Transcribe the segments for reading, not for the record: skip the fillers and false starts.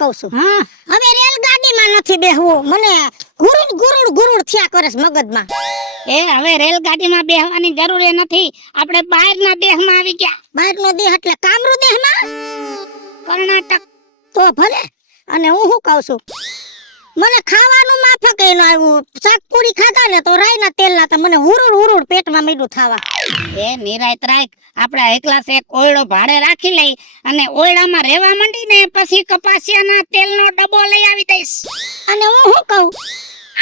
કહું છું. હા હવે રેલગાડીમાં નથી બેહવું, મને ગુરુડ થયા કરે છે મગજમાં. એ હવે રેલગાડીમાં બેહવાની જરૂર નથી, આપણે બહારના દેશમાં આવી ગયા. બહારનો દેહ એટલે કામરૂ દેહમાં કર્ણાટક. તો ભલે. અને હું શું કહું છું, મને ખાવાનું માફક ન આવ્યું. શાક પૂરી ખાધા ને તો રાઈના તેલના તો મને હુરુડ પેટમાં મીઠું થાવા. એ નિરાયત રાખ, આપડા એકલા એક ઓયડો ભાડે રાખી લઈ અને ઓયડામાં રહેવા માંડીને પછી કપાસિયાના તેલનો ડબ્બો લઈ આવી દઈશ. અને હું શું કહું,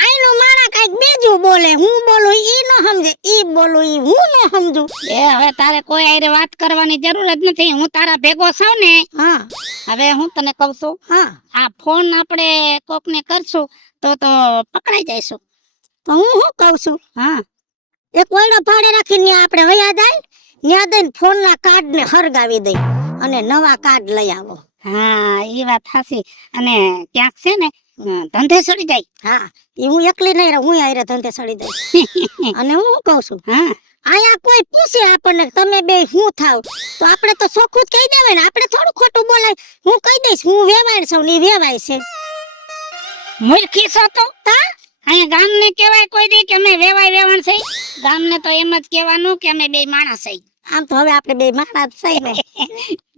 આઈનો માણા કઈક બીજું બોલે, હું બોલું ઈ ન સમજે, ઈ બોલું ઈ હું ન સમજું. એ હવે તારે કોઈ આરે વાત કરવાની જરૂર જ નથી, હું તારા ભેગો છું ને. હા હવે હું તને કહું છું, હા આ ફોન આપણે કોકને કરશું તો પકડાઈ જઈશું. તો હું શું કહું છું, હા એક ઓયડો ભાડે રાખીને આપણે વયા જાય, ન્યા દઈને ફોનના કાર્ડ ને હરગાવી દઈ અને નવા કાર્ડ લઈ આવો. હા એ વાત સાચી. અને ક્યાંક છે ને ધંધે ચડી જાય. હા એ હું એકલી નહીં રહું, હું આયરે ધંધે ચડી દઈ. અને હું શું કહું છું, હા આયા કોઈ પૂછે આપણને તમે બે શું થાવ, તો આપણે તો ચોખ્ખું જ કહી દેવાય ને, આપણે થોડું ખોટું બોલાય. હું કહી દઈશ હું વેવાય છું ને ઈ વેવાય છે. મૂર્ખી છો તો તા અહીંયા ગામને કહેવાય કોઈ દી કે અમે વેવાય વેવાણ છે? ગામને તો એમ જ કહેવાનું કે અમે બે માણસ છે. આમ તો હવે આપણે બે માણસ છે ને.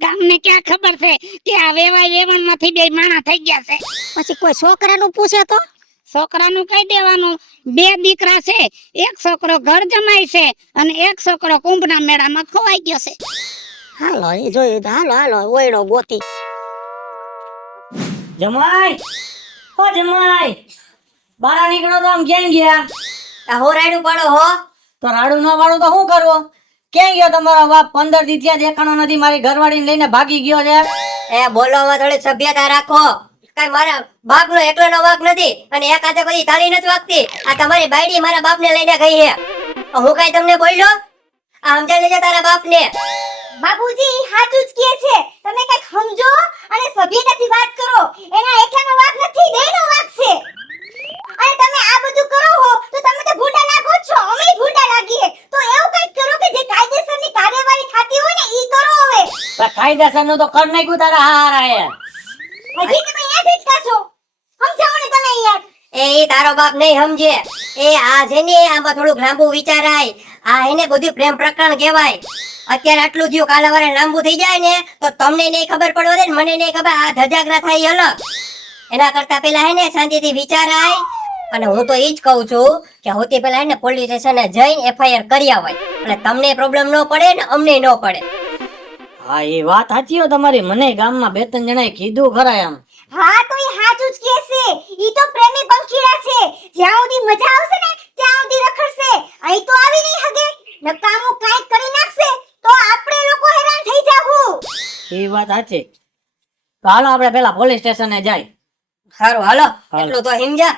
ગામને ક્યાં ખબર છે કે આ વેવાય વેવાણ માંથી બે માણસ થઈ ગયા છે? પછી કોઈ છોકરાનું પૂછે તો છોકરાનું કહી દેવાનું બે દીકરા છે, એક છોકરો ઘર જમાય છે અને એક છોકરો કુંભના મેળામાં ખોવાઈ ગયો છે. હાલો એ જોયું તો હાલો ઓયડો ગોતી. જમાઈ, ઓ જમાઈ, બારા નીકળો તો આમ ક્યાં ગયા? આ હો રાયડું પાડો હો. તો રાડું ન પાડું તો શું કરવું? ક્યાં ગયો તમારો બાપ? 15 દી થયા દેખાણો નથી, મારી ઘરવાળીને લઈને ભાગી ગયો છે. એ બોલવામાં થોડી સભ્યતા રાખો. કઈ મારા બાપનો એકલોનો વાંક નથી અને એક હાથે બધી તારી નથી વાગતી. આ તમારી બાયડી મારા બાપને લઈને ગઈ છે. હું કઈ તમને બોલ્યો? આ સમજાઈ લેજે તારા બાપને. બાબુજી સાચું જ કહે છે, તમે કઈક સમજો અને સભ્યતાથી વાત કરો. એના એકલાનો વાંક નથી, બેયનો વાંક છે. અને તમે આ બધું કરો હો તો તમે તો ભૂંડા લાગો છો, અમે ભૂંડા લાગીએ. તો એવું કઈક કરો કે જે કાયદેસરની કાર્યવાહી થતી હોય ને ઈ કરો. હવે કાયદેસરનું તો કર નાખ્યું તારા હારાએ. હજી તમે અહીંયા ભીટકા છો, સમજાવો ને તમે યાર. એ તારો બાપ નહીં સમજે. એ આ છે ને આમાં થોડુંક લાંબુ વિચારાય. આ એને બધું પ્રેમ પ્રકરણ કહેવાય. અત્યારે આટલું થયું, કાલે વારે લાંબુ થઈ જાય ને તો તમને નહીં ખબર પડવા દે ને મને નહીં ખબર. આ ધજાગરા થાય અલગ. એના કરતા પેલા હે ને શાંતિથી વિચારાય. અને હું તો ઈ જ કહું છું કે હોતી પેલા હે ને પોલીસ સ્ટેશને જઈને FIR કરી આવાય, એટલે તમને પ્રોબ્લેમ ન પડે ને અમને ન પડે. હા એ વાત સાચી હો તમારી, મને ગામમાં 2-3 જણાએ કીધું ખરા એમ. હા તો ઈ સાચું જ કહે છે. ઈ તો પ્રેમી પંખીડા છે, જ્યાં સુધી મજા આવશે ને ત્યાં સુધી રખડશે. અહીં તો આવી નહીં હગે, નકામું કાંઈક કરી નાખશે તો આપણે લોકો હેરાન થઈ જાવું. એ વાત સાચી. તો હાલો આપણે પેલા પોલીસ સ્ટેશને જાય. સારું હાલો, એટલું તો સમજા.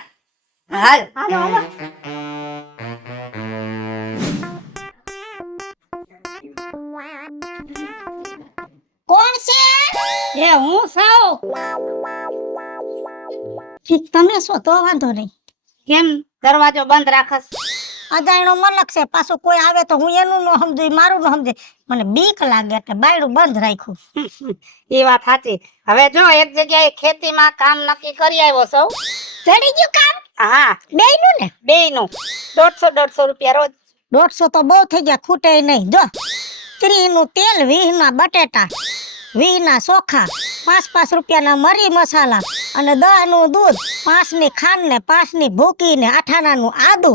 હાલ હાલો હાલો. કોણ છે? એ હું છું. ઠીક તમે શું તો વાંધો નહીં. કેમ દરવાજો બંધ રાખસ? અજાણ્યો મલક છે, પાછું કોઈ આવે તો હું એનું ન સમજુ મારું ન સમજે, મને બીક લાગે એટલે બાયડું બંધ રાખ્યું. એ વાત સાચી. હવે જો એક જગ્યાએ ખેતીમાં કામ નક્કી કરી આવ્યો છું. ચડી ગયું કામ હા બેયનું ને? બેયનું 150 રૂપિયા રોજ. 150 તો બહુ થઈ ગયા, ખૂટે નહીં. જો 30 નું તેલ, 20 ના બટેટા, 20 ના ચોખા, 5-5 રૂપિયાના મરી મસાલા અને 10 નું દૂધ, 5 ની ખાંડ ને 5 ની ભૂકી ને 8 આનાનું આદુ.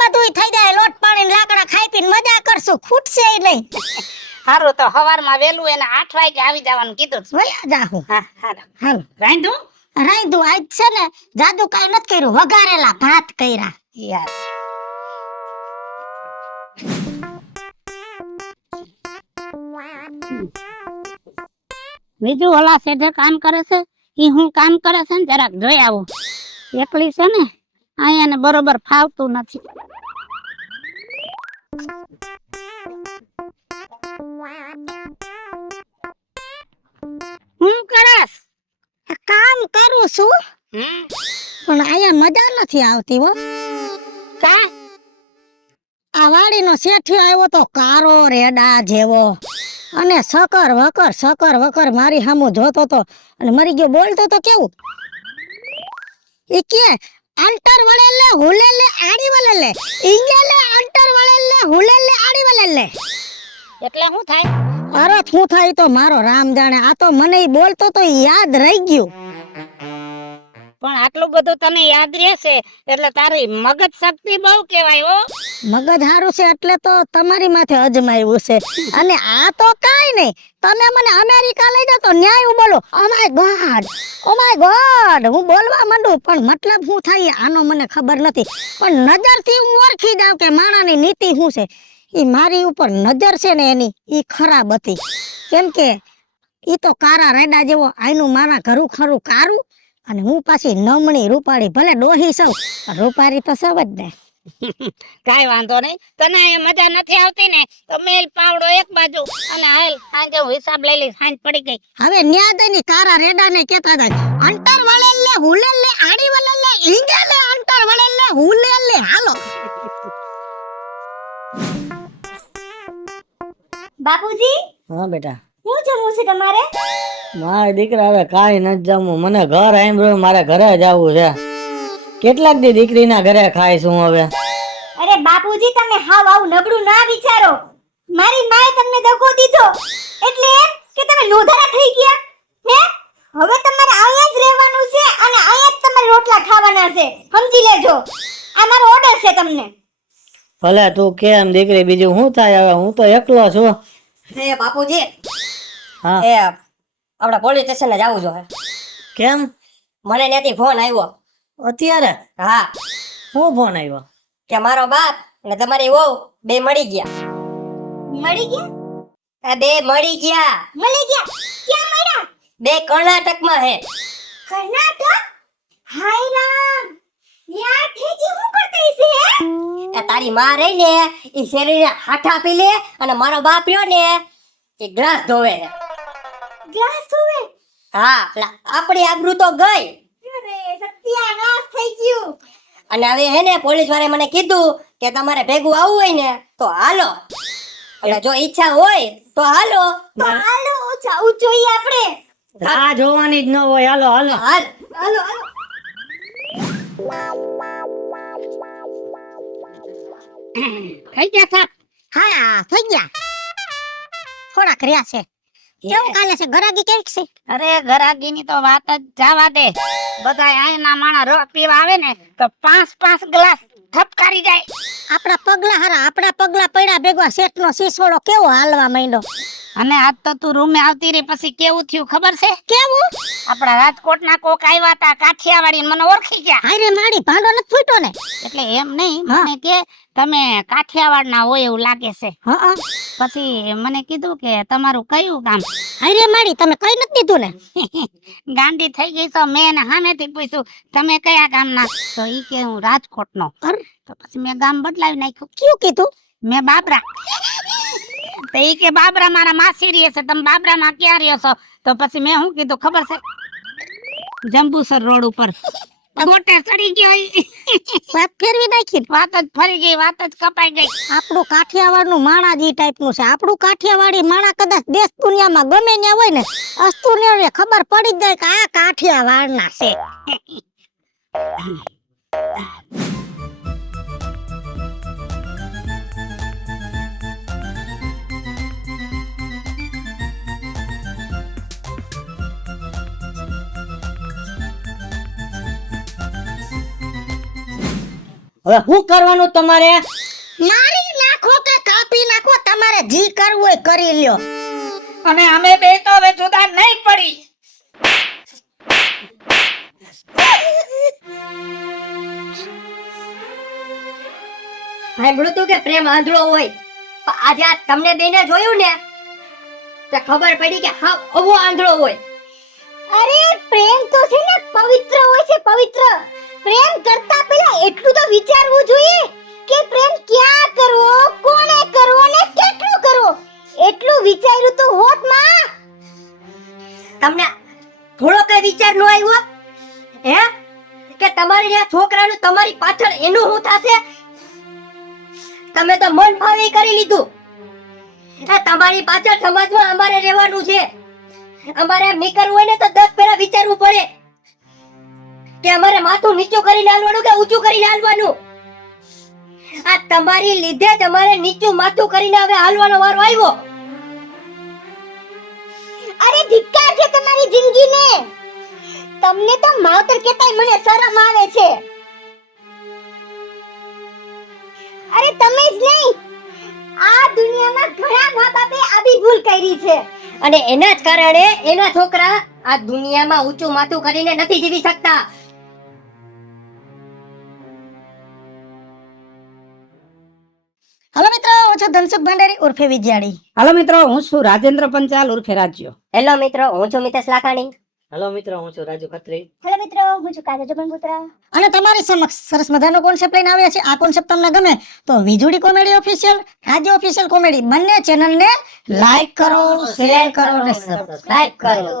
બધું થઈ જાય. લોટ પાણી લાકડા ખાઈ પીને મજા કરશું, ખૂટશે નહીં. સારું તો સવારમાં વેલું એને 8 વાગે આવી જવાનું કીધું. વયા જાહું. હા હારું. હાલ રાંધું રાંધું આજ છે ને જાદુ કાઈ નથી કર્યું, વઘારેલા ભાત કર્યા. યાર બીજું ઓલા શેઠે કામ કરે છે ઈ હું કામ કરે છે ને જરાક જોઈ આવું. એકલી છે ને અહીંયા ને બરોબર ફાવતું નથી. હું કરસ? કામ કરું છું પણ અહીંયા મજા નથી આવતી હો. કા આ વાડીનો શેઠિયો આવ્યો તો કારો રેડા જેવો અને સકર વકર મારી સામું જોતો તો અને મરી ગયો. બોલતો તો કેવું ઈ કે અંતર વળેલે હુલેલે આડી વળેલે ઇંગેલે અંતર વળેલે હુલેલે આડી વળેલે. એટલે શું થાય? અરે શું થાય તો મારો રામ જાણે. આ તો મને ઈ બોલતો તો ઈ યાદ રહી ગયું. પણ આટલું બધું તને યાદ રહેશે એટલે તારી મગજ શક્તિ બહુ કહેવાય હો. મગજ હારું છે એટલે તો તમારી માથે અજમાવ્યું છે. અને આ તો કાઈ નહીં, તમે મને અમેરિકા લઈ જાઓ તો ન્યાય હું બોલો ઓ માય ગોડ હું બોલવા માંડું. પણ મતલબ શું થાય આનો મને ખબર નથી. પણ નજરથી હું ઓળખી જાઉં કે માણાની નીતિ શું છે. ઈ મારી ઉપર નજર છે ને એની ઈ ખરાબ હતી. કેમ કે ઈ તો કારા રેડા જેવો આયનું મારા ઘરું ખરું કારું અને હું પાછી નમણી રૂપાળી. ભલે ડોહી સૌ પણ રૂપાળી તો સૌ જ ને. કાઈ વાંધો નહીં. તને એ મજા નથી આવતી ને તો મેલ પાવડો એક બાજુ અને હાલ સાંજે હું હિસાબ લઈ લઈશ. સાંજ પડી ગઈ. હવે ન્યાદની કારા રેડા ને કેતા હતા અંતર વળેલે હુલેલે આડી વળેલે ઈંગેલે અંતર વળેલે હુલેલે. હાલો બાપુજી હા બેટા, શું જમવું છે તમારે? મારા દીકરા હવે કાંઈ નથી જમવું. મને ઘર આંભળ્યું, મારે ઘરે જવું છે. કેટલાક દી દીકરીના ઘરે ખાઈશું હવે. અરે બાપુજી તમે હાવ આવું નબળું ના વિચારો. મારી માએ તમને દગો દીધો એટલે એમ કે તમે લોધારા થઈ ગયા હે? હવે તમારે અહીંયા જ રહેવાનું છે અને અહીંયા જ તમારે રોટલા ખાવાના છે, સમજી લેજો. આ મારો ઓર્ડર છે તમને. ભલે તું કેમ દીકરી, બીજું શું થાય હવે? હું તો એકલો છું. એ બાપુજી, હા એ આપણે પોલીસ સ્ટેશન જવું જોઈએ. કેમ મને ત્યાંથી ફોન આવ્યો. અત્યારે? હા, શું ફોન આવ્યો? કે મારો બાપ અને તમારી વહુ બે મળી ગયા. મળી ગયા? આ બે મળી ગયા. મળી ગયા? ક્યાં મળ્યા? બે કર્ણાટકમાં હે. કર્ણાટક? હાય રામ, યાર ઠેકી હું કરતી છે હે? એ તારી માં રહી ને એ શરીરે હાઠા પી લે અને મારો બાપ રહ્યો ને એ ગ્લાસ ધોવે છે. ગ્લાસ ધોવે? હા, એટલે આપણી આબરૂ તો ગઈ. અરે સત્યાનાશ થઈ ગયું. અને હવે હે ને પોલીસ વાળાએ મને કીધું કે તમારે ભેગું આવવું હોય ને તો હાલો. એટલે જો ઈચ્છા હોય તો હાલો. તો હાલો જાવું જોઈએ આપણે. આ જોવાની જ ન હોય. હાલો હાલો. હાલ. હાલો હાલો. થઈ ગયા સાહેબ? હા થઈ ગયા. થોડાક રહ્યા છે. કેવું કાલે છે ગરાગી કેવી છે? અરે ગરાગીની તો વાત જ જવા દે. બધા આયના માણા રસ પીવા આવે ને તો 5 ગ્લાસ ઠપકારી જાય. આપણા પગલા હારા, આપણા પગલા પડ્યા ભેગા શેઠનો શીશોડો કેવો હાલવા માંડ્યો. અને આજ તો તું રૂમે આવતી રહી પછી કેવું થયું ખબર છે? કેવું? આપણા રાજકોટના કોક આવ્યા હતા કાઠિયાવાડી મને ઓળખી ગયા. હાયરે માડી ભાંડો નથી ફૂટ્યો ને? એટલે એમ નહીં, મને કે તમે કાઠિયાવાડના હોય એવું લાગે છે. હા પછી મને કીધું કે તમારું કયું ગામ? હાયરે માડી તમે કઈ નથી દીધું ને? ગાંડી થઈ ગઈ તો મેં એને સામેથી પૂછ્યું તમે કયા ગામના? તો ઈ કે હું રાજકોટનો. તો પછી મેં ગામ બદલાવી નાખ્યું. કયું કીધું? મેં બાબરા. તો ઈ કે બાબરા મારા માસી રહે છે, તમે બાબરામાં ક્યાં રહ્યો છો? તો પછી મેં શું કીધું ખબર છે? જંબુસર રોડ ઉપર ગોટે ચડી ગયો. વાત ફેરવી નાખી. વાત જ ફરી ગઈ, વાત જ કપાઈ ગઈ. આપણું કાઠિયાવાડનું માણા જ ઈ ટાઈપનું છે. આપણું કાઠિયાવાડી માણા કદાચ દેશ દુનિયામાં ગમે ત્યાં હોય ને અસ્તુને ખબર પડી જ જાય કે આ કાઠિયાવાડના છે. હવે શું કરવાનું તમારે? મારી નાખો કે કાપી નાખો, તમારે જી કરવું હોય કરી લ્યો. અને અમે બે તો હવે જુદા નહીં પડી. સાંભળ્યું તું કે પ્રેમ આંધળો હોય, પણ આજે આ તમને બેને જોયું ને તો ખબર પડી કે હા અવો આંધળો હોય. અરે પ્રેમ તો છે ને પવિત્ર હોય છે, પવિત્ર. પ્રેમ કરતા પહેલા એટલું તો વિચારવું જોઈએ કે પ્રેમ ક્યાં કરવો, કોને કરવો ને કેટલું કરવો. એટલું વિચાર્યું તો હોત માં. તમને થોડો કઈ વિચાર ન આવ્યો હે કે તમારી આ છોકરાનું તમારી પાછળ એનું શું થશે? તમે તો મન ફાવે કરી લીધું. આ તમારી પાછળ સમાજમાં અમારે રહેવાનું છે. અમારે એમ નીકળવું હોય ને તો 10 ફેરા વિચારવું પડે કે અમારે માથું નીચું કરીને હાલવાનું કે ઊંચું કરીને હાલવાનું. આ તમારી લીધે જ અમારે નીચું માથું કરીને હવે હાલવાનો વારો આવ્યો. અરે ધિક્કાર છે તમારી જિંદગીને. તમને તો માવતર કહેતાય મને શરમ આવે છે. અરે તમે જ નહીં, આ દુનિયામાં ઘણા મા બાપે આવી ભૂલ કરી છે. અને એના જ કારણે એના છોકરા આ દુનિયામાં ઊંચું માથું કરીને નથી જીવી શકતા. હલો મિત્રો, હું છું ધનસુખ ભંડારી ઉર્ફે વિજયાડી. હાલો મિત્રો, હું છું રાજેન્દ્ર પંચાલ ઉર્ફે રાજ્યો. હેલો મિત્રો, હું છું મિતેશ લાખાણી. હેલો મિત્રો, હું છું રાજુ ખત્રી. હેલો મિત્રો, હું છું કાજલ જબનપુત્રા. અને તમારી સમક્ષ સરસ મજાનો કોન્સેપ્ટ લઈને આવ્યા છે. આ કોન્સેપ્ટ તમને ગમે તો વીજળી કોમેડી ઓફિશિયલ, રાજ્ય ઓફિશિયલ કોમેડી બંને ચેનલને લાઈક કરો, શેર કરો અને સબસ્ક્રાઇબ કરો.